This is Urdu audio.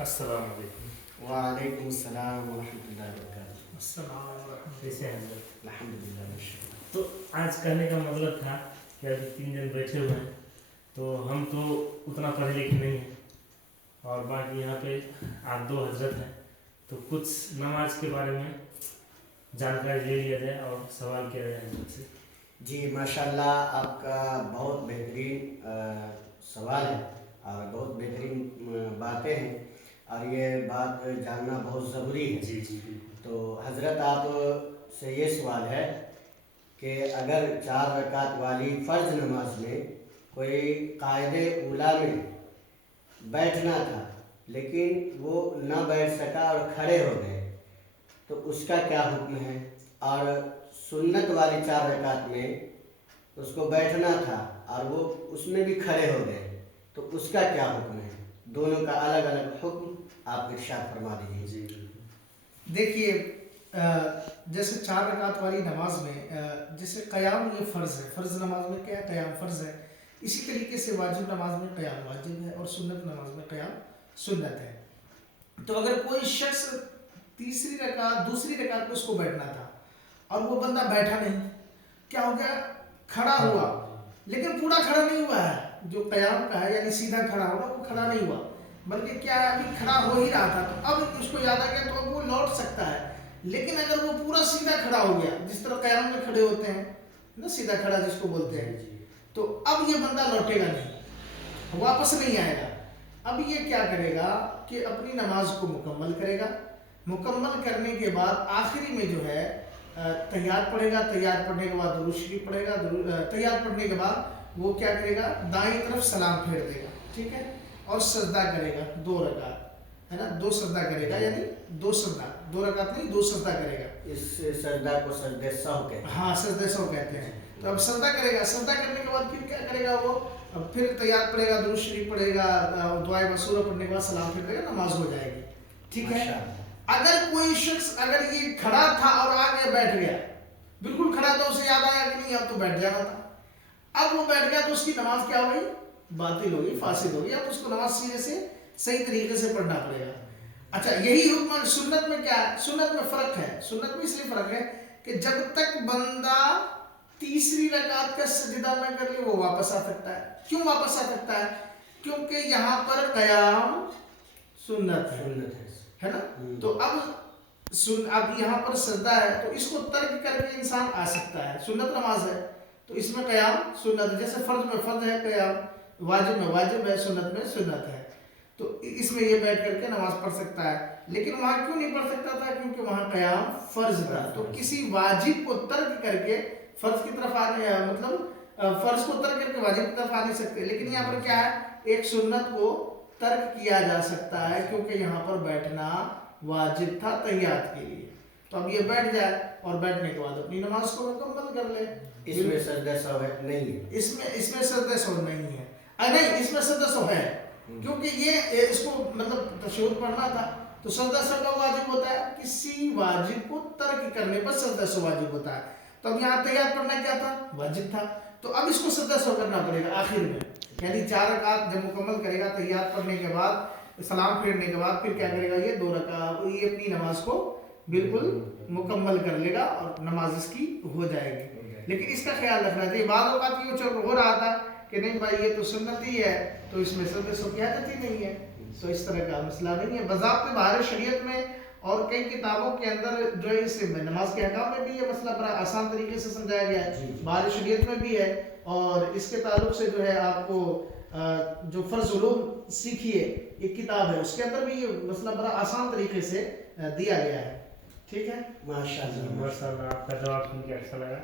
السلام علیکم۔ وعلیکم السلام ورحمۃ اللہ وبرکاتہ۔ السلام ورحمۃ اللہ۔ الحمدللہ۔ تو آج کہنے کا مطلب تھا کہ ابھی 3 دن بیٹھے ہوئے ہیں، تو ہم تو اتنا پڑھے لکھے نہیں ہیں، اور باقی یہاں پہ آپ 2 حضرت ہیں، تو کچھ نماز کے بارے میں جانکاری لے لیا جائے اور سوال کیا جائے حضرت سے۔ جی ماشاءاللہ، آپ کا بہت بہترین سوال ہے اور بہت بہترین باتیں ہیں، اور یہ بات جاننا بہت ضروری ہے۔ جی جی بالکل۔ تو حضرت آپ سے یہ سوال ہے کہ اگر 4 رکعت والی فرض نماز میں کوئی قاعدے اولیٰ میں بیٹھنا تھا لیکن وہ نہ بیٹھ سکا اور کھڑے ہو گئے، تو اس کا کیا حکم ہے؟ اور سنت والی 4 رکعت میں اس کو بیٹھنا تھا اور وہ اس میں بھی کھڑے ہو گئے، تو اس کا کیا حکم ہے؟ دونوں کا الگ الگ حکم آپ ارشاد فرما دیجیے۔ جی دیکھیے، جیسے 4 رکعت والی نماز میں جیسے قیام یہ فرض ہے، فرض نماز میں کیا ہے؟ قیام فرض ہے۔ اسی طریقے سے واجب نماز میں قیام واجب ہے، اور سنت نماز میں قیام سنت ہے۔ تو اگر کوئی شخص دوسری رکعت میں اس کو بیٹھنا تھا اور وہ بندہ بیٹھا نہیں، کیا ہو گیا؟ کھڑا ہوا، لیکن پورا کھڑا نہیں ہوا ہے، جو قیام کا ہے یعنی سیدھا کھڑا ہوگا وہ کھڑا نہیں ہوا، بلکہ کیا ہے ابھی کھڑا ہو ہی رہا تھا، تو اب اس کو یاد آ گیا تو اب وہ لوٹ سکتا ہے۔ لیکن اگر وہ پورا سیدھا کھڑا ہو گیا، جس طرح قیام میں کھڑے ہوتے ہیں نا، سیدھا کھڑا جس کو بولتے ہیں، تو اب یہ بندہ لوٹے گا نہیں، واپس نہیں آئے گا۔ اب یہ کیا کرے گا کہ اپنی نماز کو مکمل کرے گا۔ مکمل کرنے کے بعد آخری میں جو ہے تحیات پڑھے گا، تحیات پڑھنے کے بعد درود شریف پڑھے گا، تحیات پڑھنے کے بعد وہ کیا کرے گا؟ دائیں طرف سلام پھیر دے گا، ٹھیک ہے، اور سجدہ کرے گا 2 رکعت، ہے نا، 2 سجدہ کرے گا، یعنی 2 سجدہ، 2 رکعت نہیں 2 سجدہ کرے گا۔ اس سجدہ کو سجدہ سہو کہتے ہیں۔ ہاں، سجدہ سہو کہتے ہیں۔ تو اب سجدہ کرے گا، سجدہ کرنے کے بعد پھر کیا کرے گا؟ وہ پھر تحیات پڑھے گا، درود شریف پڑھے گا، دعائے مسورہ پڑھنے کے بعد سلام پھیر دے گا، نماز ہو جائے گی، ٹھیک ہے۔ اگر کوئی شخص اگر یہ کھڑا تھا اور آگے بیٹھ گیا، بالکل کھڑا تھا، اسے یاد آیا کہ نہیں اب تو بیٹھ جانا تھا، اب وہ بیٹھ گیا، تو اس کی نماز کیا ہوگی؟ باطل ہوگی، فاسد ہوگی۔ اب اس کو نماز سیدھے سے صحیح طریقے سے پڑھنا پڑے گا۔ اچھا، یہی حکم سنت میں کیا ہے؟ سنت میں فرق ہے، سنت میں اس لیے فرق ہے کہ جب تک بندہ تیسری رکعت کا سجدہ نہ کر لے وہ واپس آ سکتا ہے۔ کیوں واپس آ سکتا ہے؟ کیونکہ یہاں پر قیام سنت ہے نا، تو اب یہاں پر سجدہ ہے، تو اس کو ترک کر کے انسان آ سکتا ہے۔ سنت نماز ہے تو اس میں قیام سنت ہے، جیسے فرض میں فرض ہے قیام، واجب میں واجب ہے، سنت میں سنت ہے، تو اس میں یہ بیٹھ کر کے نماز پڑھ سکتا ہے۔ لیکن وہاں کیوں نہیں پڑھ سکتا تھا؟ کیونکہ وہاں قیام فرض تھا، تو کسی واجب کو ترک کر کے فرض کی طرف آنے، مطلب فرض کو ترک کر کے واجب کی طرف آ نہیں سکتے۔ لیکن یہاں پر کیا ہے؟ ایک سنت کو ترک کیا جا سکتا ہے، کیونکہ یہاں پر بیٹھنا واجب تھا تحیات کے لیے، تو اب یہ بیٹھ جائے اور بیٹھنے کے بعد اپنی نماز کو مکمل کر لے۔ اس میں سجدہ سہو نہیں ہے؟ اس میں سجدہ سہو نہیں ہے، نہیں، اس میں سجدہ سہو ہے، کیونکہ یہ اس کو مطلب تشہد پڑھنا تھا، تو سجدہ سہو کا واجب ہوتا ہے، کسی واجب کو ترک کرنے پر سجدہ سہو واجب ہوتا ہے۔ تو اب یہاں تحیات پڑھنا کیا تھا؟ واجب تھا، تو اب اس کو سجدہ سہو کرنا پڑے گا آخر میں، یعنی 4 رکعت جب مکمل کرے گا، تحیات پڑھنے کے بعد سلام پھیرنے کے بعد پھر کیا کرے گا؟ یہ 2 رکعت، یہ اپنی نماز کو بالکل مکمل کر لے گا اور نماز اس کی ہو جائے گی۔ لیکن اس کا خیال رکھنا چاہیے، بعض اوقات یہ ہو رہا تھا کہ نہیں بھائی یہ تو سنت ہی ہے، تو اس میں سجدہ سہو کی حاجت ہی نہیں ہے، تو اس طرح کا مسئلہ نہیں ہے۔ بضابطہ بہار شریعت میں اور کئی کتابوں کے اندر جو ہے اس نماز کے احکام میں بھی یہ مسئلہ بڑا آسان طریقے سے سمجھایا گیا ہے، بہار شریعت میں بھی ہے، اور اس کے تعلق سے جو ہے آپ کو جو فرض علوم سیکھیے ایک کتاب ہے، اس کے اندر بھی یہ مسئلہ بڑا آسان طریقے سے دیا گیا ہے، ٹھیک ہے۔ ماشاءاللہ، ماشاء اللہ، آپ کا جواب سن کے اچھا لگا۔